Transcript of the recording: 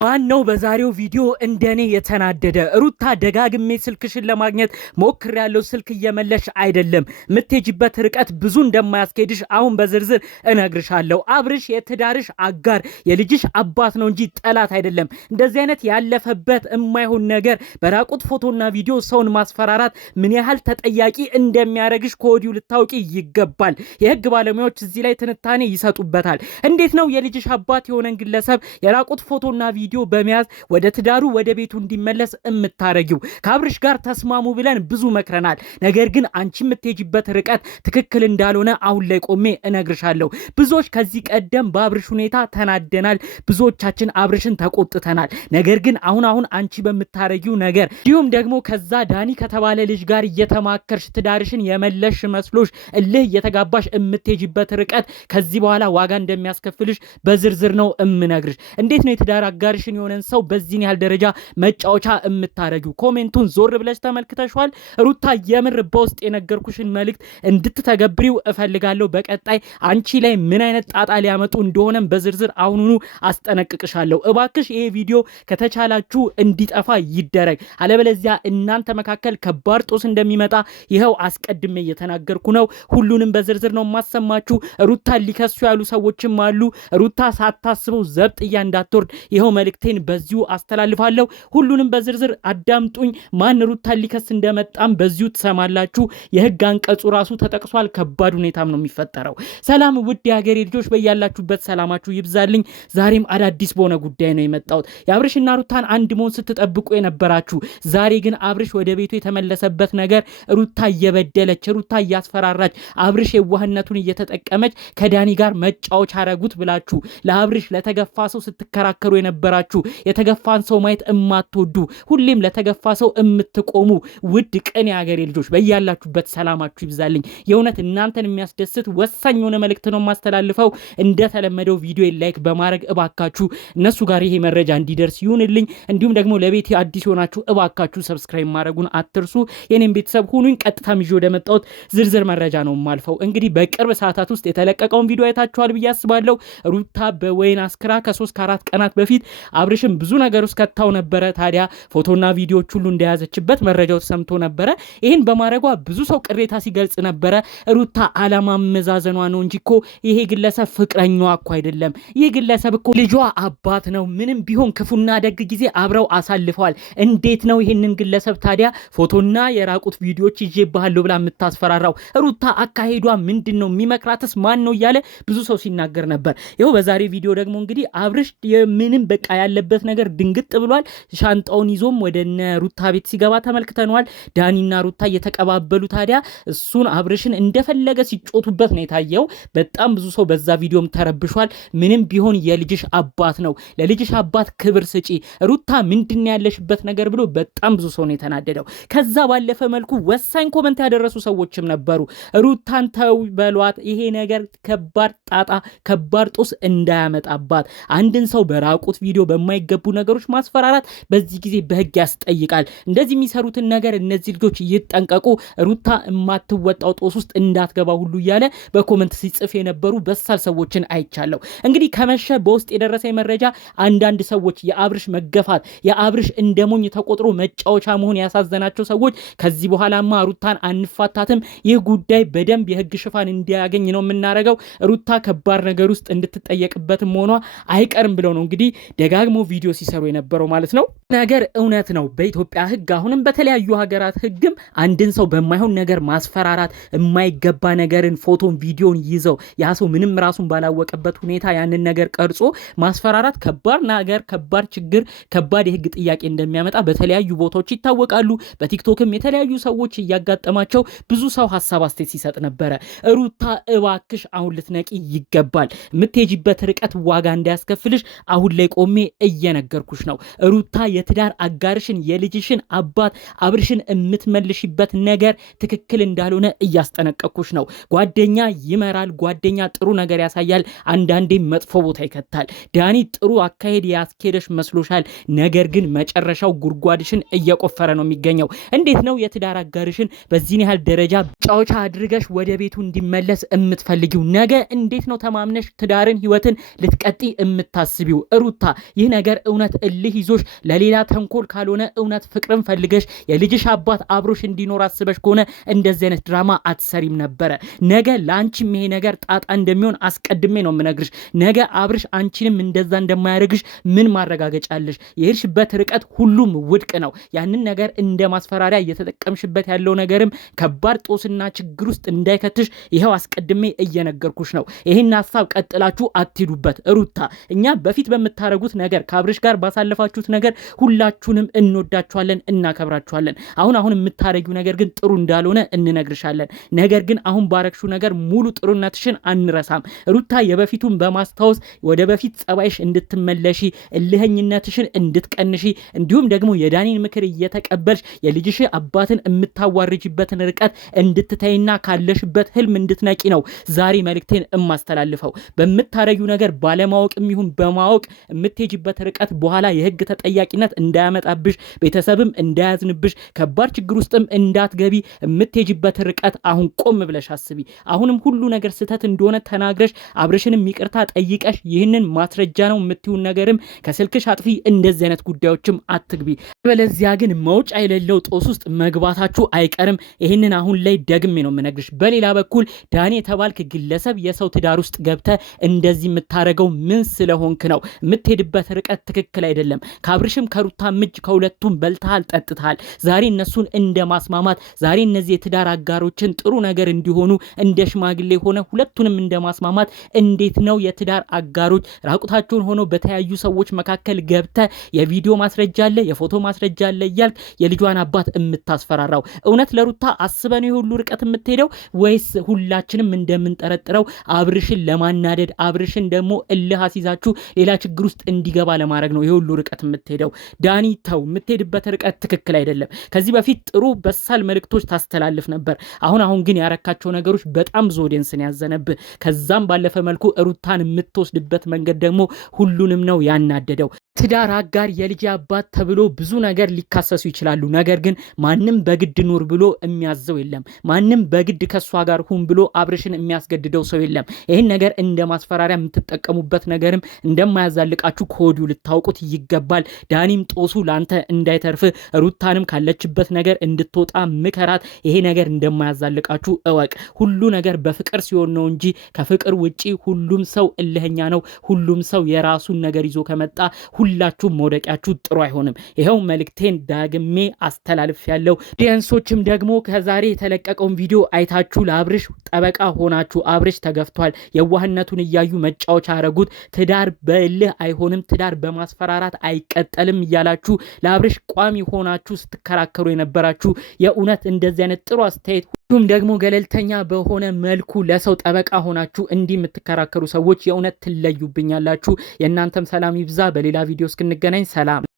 ማነው በዛሬው ቪዲዮ እንደኔ የተናደደ? ሩታ ደጋግሜ ስልክሽን ለማግኘት ሞክሬያለሁ፣ ስልክ እየመለሽ አይደለም። የምትሄጂበት ርቀት ብዙ እንደማያስኬድሽ አሁን በዝርዝር እነግርሻለሁ። አብርሽ የትዳርሽ አጋር የልጅሽ አባት ነው እንጂ ጠላት አይደለም። እንደዚህ አይነት ያለፈበት የማይሆን ነገር በራቁት ፎቶና ቪዲዮ ሰውን ማስፈራራት ምን ያህል ተጠያቂ እንደሚያደርግሽ ከወዲሁ ልታውቂ ይገባል። የህግ ባለሙያዎች እዚህ ላይ ትንታኔ ይሰጡበታል። እንዴት ነው የልጅሽ አባት የሆነን ግለሰብ የራቁት ፎቶና ቪዲዮ በመያዝ ወደ ትዳሩ ወደ ቤቱ እንዲመለስ እምታረጊው? ከአብርሽ ጋር ተስማሙ ብለን ብዙ መክረናል። ነገር ግን አንቺ የምትሄጂበት ርቀት ትክክል እንዳልሆነ አሁን ላይ ቆሜ እነግርሻለሁ። ብዙዎች ከዚህ ቀደም በአብርሽ ሁኔታ ተናደናል። ብዙዎቻችን አብርሽን ተቆጥተናል። ነገር ግን አሁን አንቺ በምታረጊው ነገር እንዲሁም ደግሞ ከዛ ዳኒ ከተባለ ልጅ ጋር እየተማከርሽ ትዳርሽን የመለሽ መስሎሽ እልህ እየተጋባሽ የምትሄጂበት ርቀት ከዚህ በኋላ ዋጋ እንደሚያስከፍልሽ በዝርዝር ነው እምነግርሽ። እንዴት ነው የትዳር አጋር የሆነን ሰው በዚህን ያህል ደረጃ መጫወቻ እምታረጊው? ኮሜንቱን ዞር ብለሽ ተመልክተሽዋል? ሩታ የምር በውስጥ የነገርኩሽን መልእክት እንድትተገብሪው እፈልጋለሁ። በቀጣይ አንቺ ላይ ምን አይነት ጣጣ ሊያመጡ እንደሆነም በዝርዝር አሁኑኑ አስጠነቅቅሻለሁ። እባክሽ ይሄ ቪዲዮ ከተቻላችሁ እንዲጠፋ ይደረግ። አለበለዚያ እናንተ መካከል ከባድ ጦስ እንደሚመጣ ይኸው አስቀድሜ እየተናገርኩ ነው። ሁሉንም በዝርዝር ነው ማሰማችሁ። ሩታ ሊከሱ ያሉ ሰዎችም አሉ። ሩታ ሳታስበው ዘብጥያ እንዳትወርድ ይኸው መልእክቴን በዚሁ አስተላልፋለሁ። ሁሉንም በዝርዝር አዳምጡኝ። ማን ሩታን ሊከስ እንደመጣም በዚሁ ትሰማላችሁ። የህግ አንቀጹ ራሱ ተጠቅሷል። ከባድ ሁኔታም ነው የሚፈጠረው። ሰላም ውድ የሀገሬ ልጆች፣ በያላችሁበት ሰላማችሁ ይብዛልኝ። ዛሬም አዳዲስ በሆነ ጉዳይ ነው የመጣሁት። የአብርሽና ሩታን አንድ መሆን ስትጠብቁ የነበራችሁ፣ ዛሬ ግን አብርሽ ወደ ቤቱ የተመለሰበት ነገር ሩታ እየበደለች፣ ሩታ እያስፈራራች፣ አብርሽ የዋህነቱን እየተጠቀመች ከዳኒ ጋር መጫወቻ አረጉት ብላችሁ ለአብርሽ ለተገፋ ሰው ስትከራከሩ የነበራችሁ፣ የተገፋን ሰው ማየት እማትወዱ፣ ሁሌም ለተገፋ ሰው እምትቆሙ ውድ ቅን የሀገሬ ልጆች በያላችሁበት ሰላማችሁ ይብዛልኝ። የእውነት እናንተን የሚያስደስት ወሳኝ የሆነ መልእክት ነው የማስተላልፈው። እንደተለመደው ቪዲዮ ላይክ በማድረግ እባካችሁ እነሱ ጋር ይሄ መረጃ እንዲደርስ ይሁንልኝ። እንዲሁም ደግሞ ለቤት አዲስ ሆናችሁ እባካችሁ ሰብስክራይብ ማድረጉን አትርሱ። የኔም ቤተሰብ ሁኑኝ። ቀጥታ ይዤ ወደ መጣሁት ዝርዝር መረጃ ነው የማልፈው። እንግዲህ በቅርብ ሰዓታት ውስጥ የተለቀቀውን ቪዲዮ አይታችኋል ብዬ አስባለሁ። ሩታ በወይን አስክራ ከ3 ከ4 ቀናት በፊት አብርሽም ብዙ ነገር ውስጥ ከታው ነበረ። ታዲያ ፎቶና ቪዲዮዎች ሁሉ እንደያዘችበት መረጃው ተሰምቶ ነበረ። ይህን በማድረጓ ብዙ ሰው ቅሬታ ሲገልጽ ነበረ። ሩታ አላማ መዛዘኗ ነው እንጂ እኮ ይሄ ግለሰብ ፍቅረኛዋ እኮ አይደለም። ይህ ግለሰብ እኮ ልጇ አባት ነው። ምንም ቢሆን ክፉና ደግ ጊዜ አብረው አሳልፈዋል። እንዴት ነው ይህንን ግለሰብ ታዲያ ፎቶና የራቁት ቪዲዮዎች ይዤብሃለሁ ብላ የምታስፈራራው? ሩታ አካሄዷ ምንድን ነው? የሚመክራትስ ማን ነው? እያለ ብዙ ሰው ሲናገር ነበር። ይኸው በዛሬ ቪዲዮ ደግሞ እንግዲህ አብርሽ ምንም በቃ ያለበት ነገር ድንግጥ ብሏል። ሻንጣውን ይዞም ወደ ሩታ ቤት ሲገባ ተመልክተነዋል። ዳኒና ሩታ እየተቀባበሉ ታዲያ እሱን አብርሽን እንደፈለገ ሲጮቱበት ነው የታየው። በጣም ብዙ ሰው በዛ ቪዲዮም ተረብሿል። ምንም ቢሆን የልጅሽ አባት ነው፣ ለልጅሽ አባት ክብር ስጪ ሩታ፣ ምንድን ያለሽበት ነገር ብሎ በጣም ብዙ ሰው ነው የተናደደው። ከዛ ባለፈ መልኩ ወሳኝ ኮመንት ያደረሱ ሰዎችም ነበሩ። ሩታን ተው በሏት፣ ይሄ ነገር ከባድ ጣጣ ከባድ ጦስ እንዳያመጣባት። አንድን ሰው በራቁት ቪዲዮ በማይገቡ ነገሮች ማስፈራራት በዚህ ጊዜ በህግ ያስጠይቃል። እንደዚህ የሚሰሩትን ነገር እነዚህ ልጆች ይጠንቀቁ፣ ሩታ የማትወጣው ጦስ ውስጥ እንዳትገባ ሁሉ እያለ በኮመንት ሲጽፍ የነበሩ በሳል ሰዎችን አይቻለሁ። እንግዲህ ከመሸ በውስጥ የደረሰ መረጃ አንዳንድ ሰዎች የአብርሽ መገፋት፣ የአብርሽ እንደሞኝ ተቆጥሮ መጫወቻ መሆን ያሳዘናቸው ሰዎች ከዚህ በኋላማ ሩታን አንፋታትም፣ ይህ ጉዳይ በደንብ የህግ ሽፋን እንዲያገኝ ነው የምናደርገው፣ ሩታ ከባድ ነገር ውስጥ እንድትጠየቅበትም ሆኗ አይቀርም ብለው ነው እንግዲህ ደጋግሞ ቪዲዮ ሲሰሩ የነበረው ማለት ነው። ነገር እውነት ነው። በኢትዮጵያ ህግ አሁንም በተለያዩ ሀገራት ህግም አንድን ሰው በማይሆን ነገር ማስፈራራት፣ የማይገባ ነገርን ፎቶን ቪዲዮን ይዘው ያ ሰው ምንም ራሱን ባላወቀበት ሁኔታ ያንን ነገር ቀርጾ ማስፈራራት ከባድ ነገር፣ ከባድ ችግር፣ ከባድ የህግ ጥያቄ እንደሚያመጣ በተለያዩ ቦታዎች ይታወቃሉ። በቲክቶክም የተለያዩ ሰዎች እያጋጠማቸው ብዙ ሰው ሀሳብ አስተያየት ሲሰጥ ነበረ። ሩታ እባክሽ አሁን ልትነቂ ይገባል። የምትሄጂበት ርቀት ዋጋ እንዳያስከፍልሽ አሁን ላይ ቆሜ እየነገርኩሽ ነው። ሩታ የትዳር አጋርሽን የልጅሽን አባት አብርሽን የምትመልሽበት ነገር ትክክል እንዳልሆነ እያስጠነቀቅኩሽ ነው። ጓደኛ ይመራል፣ ጓደኛ ጥሩ ነገር ያሳያል፣ አንዳንዴም መጥፎ ቦታ ይከታል። ዳኒ ጥሩ አካሄድ ያስኬደሽ መስሎሻል፣ ነገር ግን መጨረሻው ጉድጓድሽን እየቆፈረ ነው የሚገኘው። እንዴት ነው የትዳር አጋርሽን በዚህን ያህል ደረጃ ጫወቻ አድርገሽ ወደ ቤቱ እንዲመለስ የምትፈልጊው? ነገ እንዴት ነው ተማምነሽ ትዳርን ህይወትን ልትቀጢ የምታስቢው? ሩታ ይህ ነገር እውነት እልህ ይዞሽ ለሌላ ተንኮል ካልሆነ እውነት ፍቅርን ፈልገሽ የልጅሽ አባት አብሮሽ እንዲኖር አስበሽ ከሆነ እንደዚህ አይነት ድራማ አትሰሪም ነበረ። ነገ ላንቺም ይሄ ነገር ጣጣ እንደሚሆን አስቀድሜ ነው የምነግርሽ። ነገ አብርሽ አንቺንም እንደዛ እንደማያደርግሽ ምን ማረጋገጫለሽ? የሄድሽበት ርቀት ሁሉም ውድቅ ነው። ያንን ነገር እንደ ማስፈራሪያ እየተጠቀምሽበት ያለው ነገርም ከባድ ጦስና ችግር ውስጥ እንዳይከትሽ ይሄው አስቀድሜ እየነገርኩሽ ነው። ይሄን ሐሳብ ቀጥላችሁ አትሂዱበት። ሩታ እኛ በፊት በምታረጉት ነገር ከአብርሽ ጋር ባሳለፋችሁት ነገር ሁላችሁንም እንወዳችኋለን፣ እናከብራችኋለን። አሁን የምታረጊው ነገር ግን ጥሩ እንዳልሆነ እንነግርሻለን። ነገር ግን አሁን ባረግሽው ነገር ሙሉ ጥሩነትሽን አንረሳም። ሩታ የበፊቱን በማስታወስ ወደ በፊት ጸባይሽ እንድትመለሺ፣ እልህኝነትሽን እንድትቀንሺ፣ እንዲሁም ደግሞ የዳኒን ምክር እየተቀበልሽ የልጅሽ አባትን የምታዋርጅበትን ርቀት እንድትተይና ካለሽበት ህልም እንድትነቂ ነው ዛሬ መልእክቴን እማስተላልፈው። በምታረጊው ነገር ባለማወቅም ይሁን በማወቅ የምትሄጂበት ርቀት በኋላ የህግ ተጠያቂነት እንዳያመጣብሽ፣ ቤተሰብም እንዳያዝንብሽ፣ ከባድ ችግር ውስጥም እንዳትገቢ የምትሄጂበት ርቀት አሁን ቆም ብለሽ አስቢ። አሁንም ሁሉ ነገር ስህተት እንደሆነ ተናግረሽ አብርሽንም ይቅርታ ጠይቀሽ ይህንን ማስረጃ ነው የምትይውን ነገርም ከስልክሽ አጥፊ። እንደዚህ አይነት ጉዳዮችም አትግቢ። በለዚያ ግን መውጫ የሌለው ጦስ ውስጥ መግባታችሁ አይቀርም። ይህንን አሁን ላይ ደግሜ ነው የምነግርሽ። በሌላ በኩል ዳኒ የተባልክ ግለሰብ የሰው ትዳር ውስጥ ገብተ እንደዚህ የምታረገው ምን ስለሆንክ ነው? የምትሄድበት ርቀት ትክክል አይደለም። ከአብርሽም ከሩታም እጅ ከሁለቱም በልተሃል፣ ጠጥተሃል። ዛሬ እነሱን እንደ ማስማማት፣ ዛሬ እነዚህ የትዳር አጋሮችን ጥሩ ነገር እንዲሆኑ እንደ ሽማግሌ ሆነ ሁለቱንም እንደ ማስማማት እንዴት ነው የትዳር አጋሮች ራቁታቸውን ሆኖ በተያዩ ሰዎች መካከል ገብተ የቪዲዮ ማስረጃ አለ፣ የፎቶ ማስረጃ አለ እያልክ የልጇን አባት የምታስፈራራው? እውነት ለሩታ አስበን የሁሉ ርቀት የምትሄደው ወይስ ሁላችንም እንደምንጠረጥረው አብርሽን ለማናደድ አብርሽን ደግሞ እልህ አስይዛችሁ ሌላ ችግር ውስጥ እንዲገባ ለማድረግ ነው የሁሉ ርቀት የምትሄደው? ዳኒ ተው፣ የምትሄድበት ርቀት ትክክል አይደለም። ከዚህ በፊት ጥሩ በሳል መልእክቶች ታስተላልፍ ነበር። አሁን ግን ያረካቸው ነገሮች በጣም ብዙ ኦዲየንስን ያዘነብህ። ከዛም ባለፈ መልኩ ሩታን የምትወስድበት መንገድ ደግሞ ሁሉንም ነው ያናደደው። ትዳር አጋር የልጅ አባት ተብሎ ብዙ ነገር ሊካሰሱ ይችላሉ። ነገር ግን ማንም በግድ ኑር ብሎ የሚያዘው የለም። ማንም በግድ ከሷ ጋር ሁን ብሎ አብርሽን የሚያስገድደው ሰው የለም። ይህን ነገር እንደ ማስፈራሪያ የምትጠቀሙበት ነገርም እንደማያዛልቃችሁ ከወዲሁ ልታውቁት ይገባል። ዳኒም ጦሱ ላንተ እንዳይተርፍ፣ ሩታንም ካለችበት ነገር እንድትወጣ ምከራት። ይሄ ነገር እንደማያዛልቃችሁ እወቅ። ሁሉ ነገር በፍቅር ሲሆን ነው እንጂ ከፍቅር ውጪ ሁሉም ሰው እልህኛ ነው። ሁሉም ሰው የራሱን ነገር ይዞ ከመጣ ሁላችሁም መውደቂያችሁ ጥሩ አይሆንም። ይኸው መልእክቴን ዳግሜ አስተላልፍ ያለው። ዲያንሶችም ደግሞ ከዛሬ የተለቀቀውን ቪዲዮ አይታችሁ ለአብርሽ ጠበቃ ሆናችሁ አብርሽ ተገፍቷል፣ የዋህነቱን እያዩ መጫወቻ አረጉት፣ ትዳር በእልህ አይሆንም፣ ትዳር በማስፈራራት አይቀጠልም እያላችሁ ለአብርሽ ቋሚ ሆናችሁ ስትከራከሩ የነበራችሁ የእውነት እንደዚህ አይነት ጥሩ አስተያየት ሁሉም ደግሞ ገለልተኛ በሆነ መልኩ ለሰው ጠበቃ ሆናችሁ እንዲህ የምትከራከሩ ሰዎች የእውነት ትለዩብኛላችሁ። የእናንተም ሰላም ይብዛ። በሌላ ቪዲዮ እስክንገናኝ ሰላም።